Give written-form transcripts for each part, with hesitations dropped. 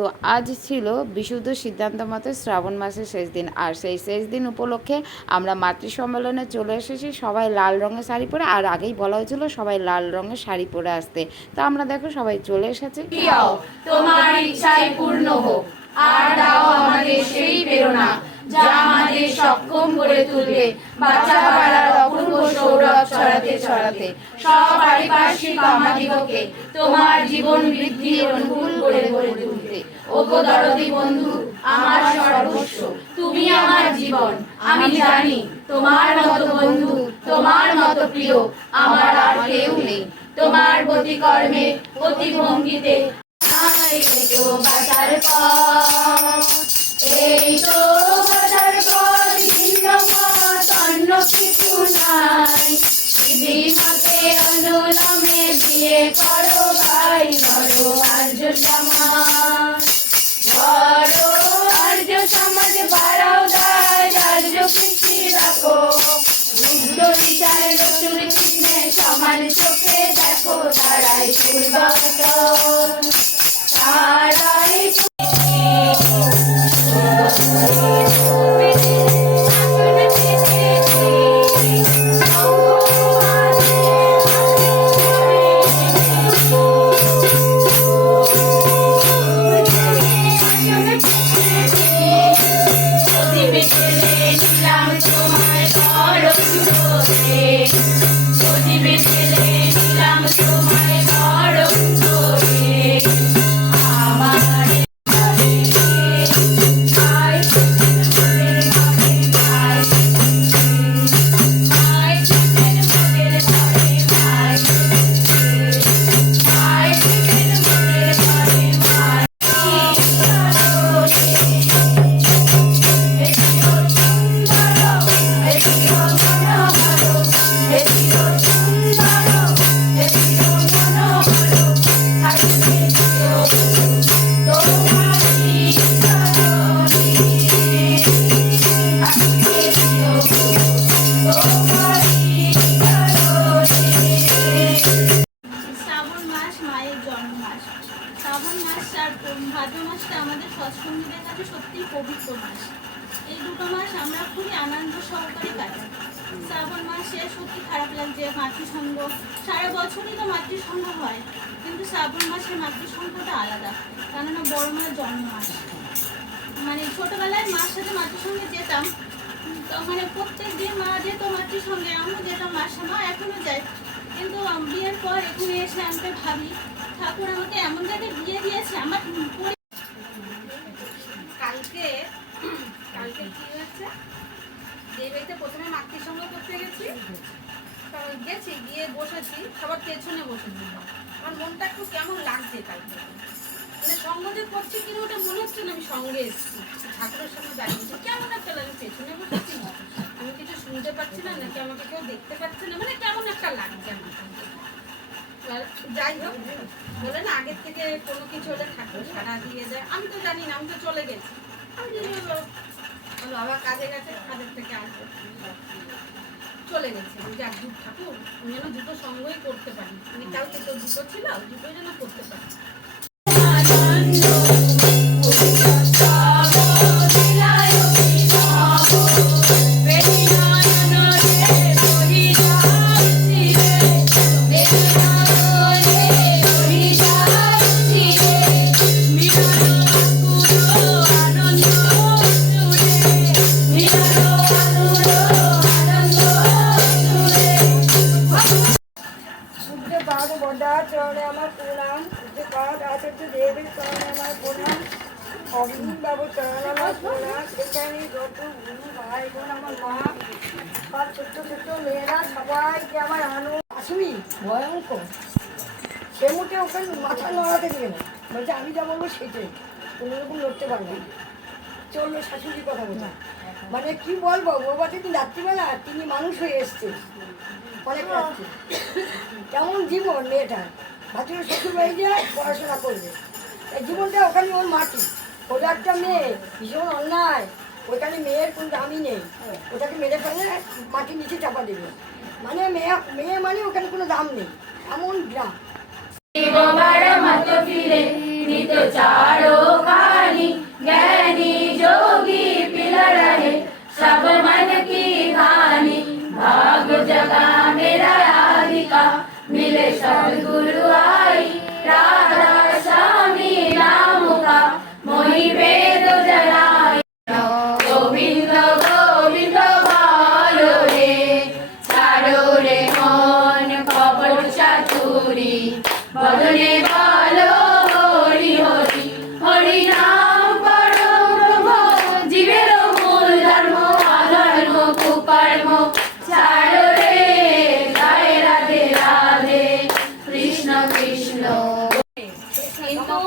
তো আজ ছিল বিশুদ্ধ সিদ্ধান্ত মতে শ্রাবণ মাসের শেষ দিন, আর সেই শেষ দিন উপলক্ষে আমরা মাতৃ সম্মেলনে চলে এসেছি সবাই লাল রঙের শাড়ি পরে। আর আগেই বলা হয়েছিল সবাই লাল রঙের শাড়ি পরে আসতে, তো আমরা দেখো সবাই চলে এসেছে। তোমার ইচ্ছাই পূর্ণ হোক, আর দাও আমাদের সেই প্রেরণা যা আমাদের সক্ষম করে তুলবে বাঁচা বাড়ার অপূর্ব সৌরভ ছড়াতে ছড়াতে সব পারিপার্শ্বিক আমাদিগকে তোমার জীবন বৃদ্ধির অনুকূল করে গড়ে তুলতে। ওগো দরদি বন্ধু, আমার সর্বস্ব, তুমি আমার জীবন। আমি জানি তোমার মতো বন্ধু, তোমার মতো প্রিয় আমার আর কেউ নেই। তোমার প্রতিকর্মে প্রতিভঙ্গিতে বাঁচার পথ, এই তো বাঁচার পথ, ভিন্ন পথ অন্য কিছু নাই। বিধিমতে অনুলমে বিয়ে করো ভাই, ধরো আর্য সমাজ, ধরো আর্য সমাজ বাড়াও দায়, আর্য কৃষি রাখো। বুদ্ধ বিচার রসুন কৃষ্ণে সমান চোখে দেখো, তারাই পূর্বতন, তারাই ভাদ্র মাসটা আমাদের সৎসঙ্গীদের কাছে সত্যিই পবিত্র মাস। এই দুটো মাস আমরা খুবই আনন্দ সহকারে কাটাই। শ্রাবণ মাসে সত্যি খারাপ লাগছে, মাতৃসঙ্গ সারা বছরই তো মাতৃসঙ্গ হয়, কিন্তু শ্রাবণ মাসের মাতৃসঙ্গটা আলাদা, কেননা বড় মায়ের জন্ম মাস। মানে ছোটবেলায় মার সাথে মাতৃসঙ্গে যেতাম, তো মানে প্রত্যেক দিন মা যেত মাতৃসঙ্গে, আমিও যেতাম মার সাথে, এখনো যাই। কিন্তু বিয়ের পর এখানে এসে আমি ভাবি ঠাকুর আমাকে এমন জায়গায় বিয়ে দিয়েছে। আমার কালকে কি হয়েছে, যে বাড়িতে প্রথমে মাতৃসঙ্গ করতে গেছি, গেছি গিয়ে বসেছি, সবার পেছনে বসেছি। আমার মনটা একটু কেমন লাগছে কালকে, মানে সঙ্গ যে করছি কিন্তু ওটা মনে হচ্ছে না আমি সঙ্গে এসেছি, ঠাকুরের সঙ্গে দাঁড়িয়েছি। কেমন একটা লাগে, পেছনে বসেছি, আমি কিছু শুনতে পাচ্ছি না, নাকি আমাকে কেউ দেখতে পাচ্ছে না, মানে কেমন একটা লাগছে আমার। যাই হোক, বলে না আগের থেকে কোনো কিছু হলে ঠাকুর সাড়া দিয়ে যায়। আমি তো জানি না, আমি তো চলে গেছি। আমি বাবা কাজে গেছে, কাজের থেকে আসবে, চলে গেছে। আমি যাক দুধ ঠাকুর, আমি যেন দুটো সঙ্গই করতে পারি, মানে কালকে তো দুটো ছিল, দুটোই যেন করতে পারি। চরণে আমার প্রণাম, দেবের চরণে আমার প্রণাম, অগ্নিবাবুর চরণে আমার প্রণাম। এখানে যত গুরু ভাই বোন, আমার মা, সব ছোট্ট ছোট্ট মেয়েরা, সবাইকে আমার আনন্দ। আসুনি ভয়ঙ্কর, সে মুখে ওখানে মাথা নড়াতে দেবে না, বলছে আমি যা বলবো সেটাই, কোনোরকম লড়তে পারবে না। চললো শাশুড়ির কথা বলছে, মানে কি বলবো, ও বাড়িতে তিনি রাত্রিবেলা তিনি মানুষ হয়ে এসছে অনেক রাত্রি। কেমন জীবন মেয়েটার, ভাতির শ্বশুর বাড়ি যায় পড়াশোনা করবে, এই জীবনটা ওখানে ওর মাটি। ওটা একটা মেয়ে, ভীষণ অন্যায়, ওইখানে মেয়ের কোনো দামই নেই, ওটাকে মেরে ফেলে মাটির নিচে চাপা দেবে, মানে মেয়ে মেয়ে মানে ওখানে কোনো দাম নেই, এমন গ্রাম। नित्य चारो खानी ज्ञानी जोगी पिला रहे सब मन की हानि भाग जगा मेरा राधिका मिले सद्गुरु आई राधा स्वामी नाम का मोहि वेद जलाई गोविंद गोविंद भालो रे ছাড়ো রে মন কপট চাতুরি বদনে ভালো হরি হরি হরি নাম পরম ব্রহ্ম জীবের মূল ধর্ম অধর্ম কুকর্ম ছাড়ো রে জয় রাধে রাধে কৃষ্ণ কৃষ্ণ। কিন্তু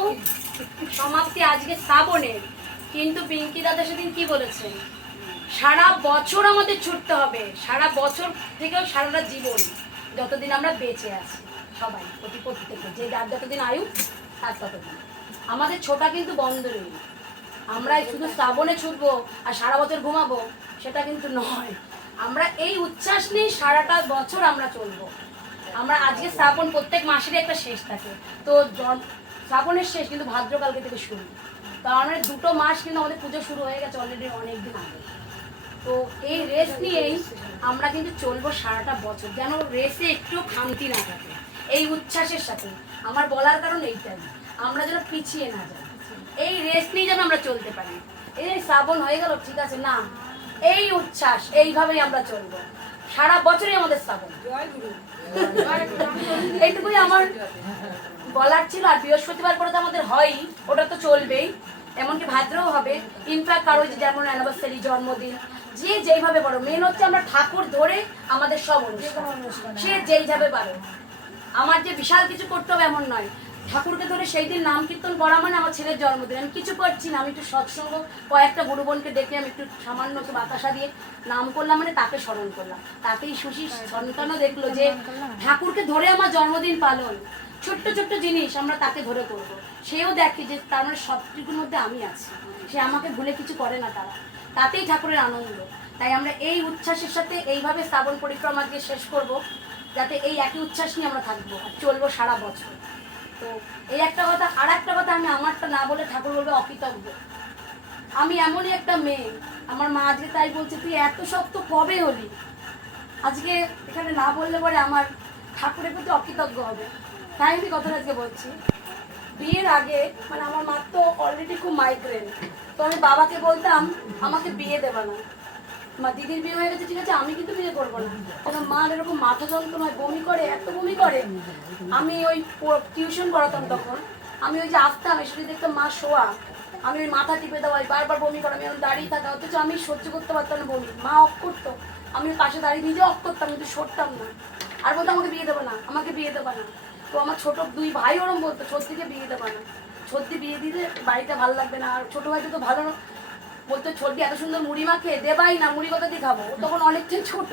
সমাপ্তি আজকে শ্রাবণের, কিন্তু পিঙ্কি দাদা সেদিন কি বলেছেন, সারা বছর আমাদের ছুটতে হবে, সারা বছর থেকেও সারাটা জীবন যতদিন আমরা বেঁচে আছি সবাই প্রতি থেকে যে যার যতদিন আয়ু তার ততদিন আমাদের ছোটা কিন্তু বন্ধ নেই। আমরা শুধু শ্রাবণে ছুটবো আর সারা বছর ঘুমাবো সেটা কিন্তু নয়, আমরা এই উচ্ছ্বাস নিয়ে সারাটা বছর আমরা চলবো। আমরা আজকে শ্রাবণ প্রত্যেক মাসেরই একটা শেষ থাকে, তো শ্রাবণের শেষ কিন্তু ভাদ্রকালকে থেকে শুরু, তো আমাদের 2 মাস কিন্তু আমাদের পুজো শুরু হয়ে গেছে অলরেডি অনেকদিন আগে। তো এই রেস নিয়েই আমরা কিন্তু চলবো সারাটা বছর, যেন রেসে একটু খামতি না থাকে। এই উচ্ছ্বাসের সাথে আমার বলার কারণ এইটাই, আমরা যেন পিছিয়ে না যাই, এই রেস নিয়ে যেন আমরা চলতে পারি। এই শ্রাবণ হয়ে গেল ঠিক আছে না, এই উচ্ছ্বাস এইভাবেই আমরা চলবো সারা বছরই আমাদের শ্রাবণ। এইটুকুই আমার বলার ছিল। আর বৃহস্পতিবার করে তো আমাদের হয়ই, ওটা তো চলবেই, এমনকি ভাদ্রও হবে। ইনফ্যাক্ট কারো যেমন অ্যানিভার্সারি, জন্মদিন, যে যেইভাবে বড়, মেন হচ্ছে আমরা ঠাকুর ধরে আমাদের সব অনুষ্ঠান সে যেইভাবে পারো। আমার যে বিশাল কিছু করতে হবে এমন নয়, ঠাকুরকে ধরে সেই দিন নাম কীর্তন করা মানে আমার ছেলের জন্মদিন, আমি কিছু করছি না, আমি একটু সৎসঙ্গ কয়েকটা গুরু বোনকে ডেকে আমি একটু সামান্য একটু বাতাসা দিয়ে নাম করলাম, মানে তাকে স্মরণ করলাম, তাতেই সুশী সন্তানও দেখলো যে ঠাকুরকে ধরে আমার জন্মদিন পালন, ছোট্ট ছোট্ট জিনিস আমরা তাকে ধরে করবো, সেও দেখে যে তার মানে সবটুকুর মধ্যে আমি আছি, সে আমাকে ভুলে কিছু করে না, তাতেই ঠাকুরের আনন্দ। তাই আমরা এই উচ্ছ্বাসের সাথে এইভাবে শ্রাবণ পরিক্রমাকে শেষ করব, যাতে এই একই উচ্ছ্বাস নিয়ে আমরা থাকবো আর চলবো সারা বছর। তো এই একটা কথা। আর একটা কথা, আমি আমারটা না বলে ঠাকুর বলবে অকৃতজ্ঞ। আমি এমনই একটা মেয়ে, আমার মা আজকে তাই বলছে তুই এত শক্ত কবে হলি, আজকে এখানে না বললে পরে আমার ঠাকুরের প্রতি অকৃতজ্ঞ হবে, তাই আমি কথাটা আজকে বলছি। বিয়ের আগে মানে আমার মার তো অলরেডি খুব মাইগ্রেন, তো আমি বাবাকে বলতাম আমাকে বিয়ে দেবে না, মা দিদির বিয়ে হয়ে গেছে ঠিক আছে, আমি কিন্তু বিয়ে করবো না, কারণ মার এরকম মাথা যন্ত্রণায় বমি করে, এত বমি করে। আমি ওই টিউশন পড়াতাম তখন, আমি ওই যে আসতাম এসে দেখতাম মা শোয়া, আমি ওই মাথা টিপে দেওয়াই বারবার বমি করা, আমি এখন দাঁড়িয়ে থাকা, অথচ আমি সহ্য করতে পারতাম না বমি, মা অফ করতো, আমি পাশে দাঁড়িয়ে নিজে অফ করতাম কিন্তু সরতাম না, আর বলতো আমাকে বিয়ে দেবে না, আমাকে বিয়ে দেবে না। তো আমার ছোট 2 ভাই ওরম বলতো সত্যিকে বিয়ে দেবে না, সত্যি বিয়ে দিলে বাড়িটা ভালো লাগবে না। আর ছোট ভাইটা তো ভালো বলতো ছোটি এত সুন্দর মুড়ি মাখে দেবাই না, মুড়ি কথা দিয়ে খাবো, তখন অনেকটাই ছোট,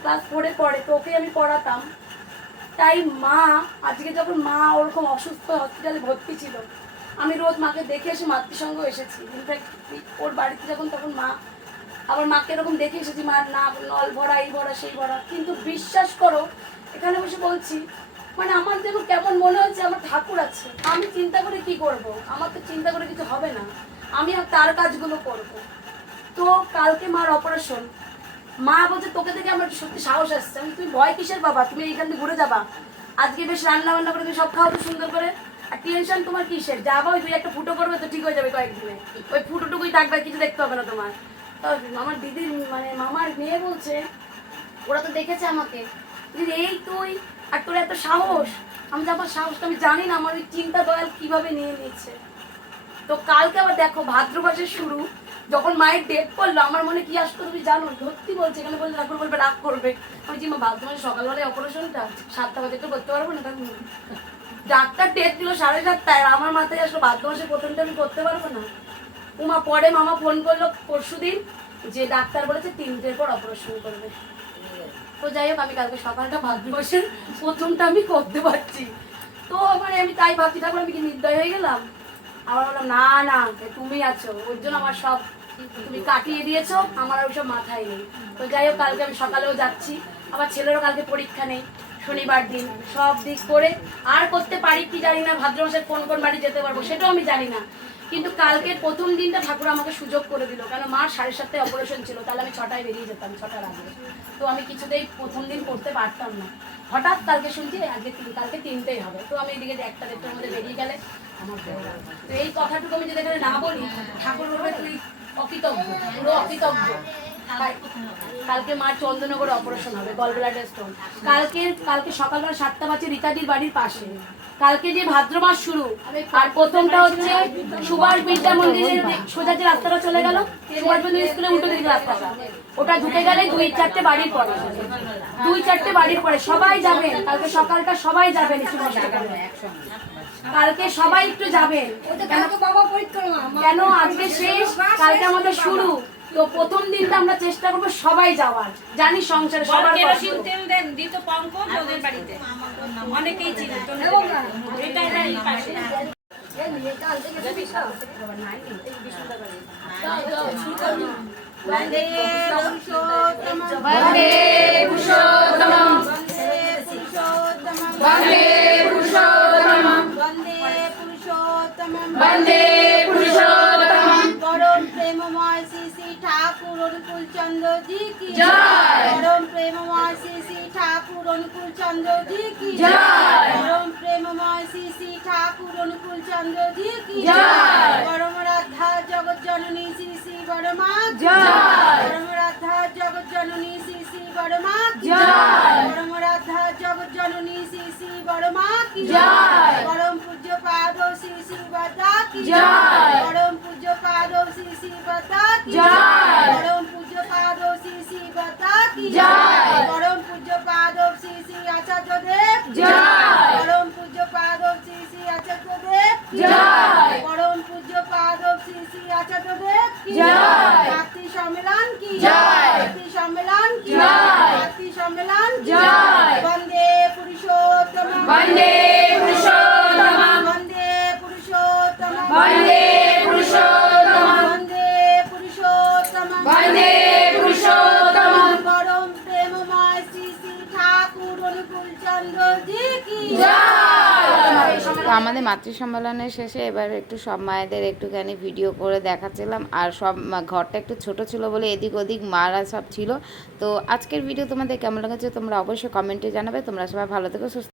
ক্লাস 4-এ পড়ে, তো ওকে আমি পড়াতাম। তাই মা আজকে যখন মা ওরকম অসুস্থ হসপিটালে ভর্তি ছিল, আমি রোজ মাকে দেখে এসে মাতৃসঙ্গ এসেছি, ইনফ্যাক্ট ওর বাড়িতে যখন তখন মা আবার মাকে এরকম দেখে এসেছি, মার না নল ভরা, এই ভরা সেই ভরা, কিন্তু বিশ্বাস করো এখানে বসে বলছি মানে আমার যেন কেমন মনে হচ্ছে আমার ঠাকুর আছে, আমি চিন্তা করে কি করব, আমার তো চিন্তা করে কিছু হবে না, আমি আর তার কাজগুলো করবো। তো কালকে মার অপারেশন, মা বলছে তোকে থেকে আমার সত্যি সাহস আসছে, আমি তুমি ভয় কিসের বাবা, তুমি এইখান থেকে ঘুরে যাবা, আজকে বেশ রান্না বান্না করে তুমি সব খাওয়াবে সুন্দর করে, আর টেনশন তোমার কিসের, যাবা ওই 2-1 ফুটো করবে তো ঠিক হয়ে যাবে কয়েকদিনে, ওই ফুটোটুকুই থাকবে, কিছু দেখতে হবে না তোমার। তো আমার দিদির মানে মামার মেয়ে বলছে ওরা তো দেখেছে আমাকে, এই তুই আর তোর এত সাহস, আমি যাবার সাহসটা আমি জানি না, আমার ওই চিন্তা দয়াল কিভাবে নিয়ে নিচ্ছে। তো কালকে আবার দেখো ভাদ্র মাসের শুরু, যখন মায়ের ডেট পড়লো আমার মনে কি আসতো তুমি জানো, সত্যি বলছে, এখানে বললে ঠাকুর বলবে রাগ করবে, আমি যে মা ভাদ্র মাসে সকালবেলায় অপারেশনটা 7টা বাজে একটু করতে পারবো না, তখন ডাক্তার ডেট দিল 7:30, আর আমার মাথায় আসলো ভাদ্র মাসের প্রথমটা আমি করতে পারবো না। উমা পরে মামা ফোন করলো পরশুদিন যে ডাক্তার বলেছে 3টের পর অপারেশন করবে। তো যাই হোক আমি কালকে সকালটা ভাদ্র মাসের প্রথমটা আমি করতে পারছি, তো মানে আমি তাই ভাবছি ঠাকুর আমি কি নির্দয় হয়ে গেলাম, আবার বললাম না না তুমি আছো, ওর জন্য আমার সব তুমি কাটিয়ে দিয়েছো, আমার আর ওইসব মাথায় নেই। তো যাই হোক কালকে আমি সকালেও যাচ্ছি, আবার ছেলেরও কালকে পরীক্ষা নেই, শনিবার দিন সব দিক করে আর করতে পারি কি জানি না, ভাদ্র মাসের কোন কোন বাড়ি যেতে পারবো সেটাও আমি জানি না। কিন্তু কালকের প্রথম দিনটা ঠাকুর আমাকে সুযোগ করে দিল, কেন মার 7:30 অপারেশন ছিল, তাহলে আমি 6টায় বেরিয়ে যেতাম, 6টার আগে। তো আমি কিছুতেই প্রথম দিন করতে পারতাম না। হঠাৎ কালকে শুনছি আজকে কালকে 3টেই হবে, তো আমি এদিকে 1টা 1:30টার মধ্যে বেরিয়ে গেলে আমার তো এই কথাটুকু আমি যদি এখানে না বলি, ঠাকুর বলবে তুই অকৃতজ্ঞ, পুরো অকৃতজ্ঞ। কালকে মার চন্দননগরে অপারেশন হবে, গলব্লাডার স্টোন। কালকে সকালবেলা 7টা বাজে রীতাদির বাড়ির পাশে। কালকে যে ভাদ্র মাস শুরু, আর প্রথমটা হচ্ছে সুভাষ বিদ্যা মন্দিরের সোজা যে রাস্তাটা চলে গেল, সুভাষ মন্দির স্কুলে উল্টো দিকে রাস্তাটা, ওটা ঢুকে গেলে 2-4টে বাড়ির পরে, 2-4টে বাড়ির পরে সবাই যাবেন। কালকে সকালটা সবাই যাবেন, কালকে সবাই একটু যাবেন, কেন আজকে শেষ, কালকে আমাদের শুরু। তো প্রথম দিনটা আমরা চেষ্টা করবো সবাই যাওয়ার, জানি সংসারে সবার কেরোসিন তেল দেন দিত পঙ্কজ ওদের বাড়িতে, অনেকেই ছিল এটাই বাড়ির পাশে। বন্দে পুরুষোত্তমম, বন্দে পুরুষোত্তমম, বন্দে পুরুষোত্তমম। পরম প্রেমময় শ্রী শ্রী ঠাকুর অনুকূল চন্দ্র জি কি জয়। পরম প্রেমময় শ্রী শ্রী ঠাকুর অনুকূল চন্দ্র জি কি জয়। পরম প্রেমময় শ্রী শ্রী ঠাকুর অনুকূল চন্দ্র জি কি জয়। পরম রাধা জগৎ জননী শ্রী শ্রী বড়মা জয়। পরম রাধা জগৎ জননী শ্রী শ্রী বড়মা জয়। পরম রাধা জগৎ জননী শ্রী শ্রী বড়মা কি জয়। পরম পূজ্য পাদ শ্রী শ্রী বদা কি জয়। পরম পূজ্য পাদ শ্রী শ্রী বদা কি জয়। পরম পূজ্য পাদ শ্রী শ্রী বদা কি জয়। পরম পূজ্য পাদ শ্রী শ্রী আচার্য দেব জয়। পরম পূজ্য পাদ শ্রী শ্রী আচার্য দেব জয়। পরম পূজ্য পাদ শ্রী শ্রী আচার্য দেব জয়। মাতৃ সম্মেলন কি জয়। মাতৃ সম্মেলন কি জয়। মাতৃ সম্মেলন কি জয়। বন্দে পুরুষোত্তম বন্দে পুরুষোত্তমম, বন্দে পুরুষোত্তম বন্দে পুরুষোত্তমম, বন্দে পুরুষোত্তম বন্দে পুরুষোত্তমম। পরম প্রেমময় শ্রী শ্রী ঠাকুর অনুকূল চন্দ্র জি কি তো আমাদের মাতৃ সম্মেলনের শেষে এবার একটু সব মায়েদের একটুখানি ভিডিও করে দেখাচ্ছিলাম, আর সব ঘরটা একটু ছোট ছিল বলে এদিক ওদিক মারা সব ছিল। তো আজকের ভিডিও তোমাদের কেমন লেগেছে তোমরা অবশ্যই কমেন্টে জানাবে। তোমরা সবাই ভালো থেকো, সুস্থ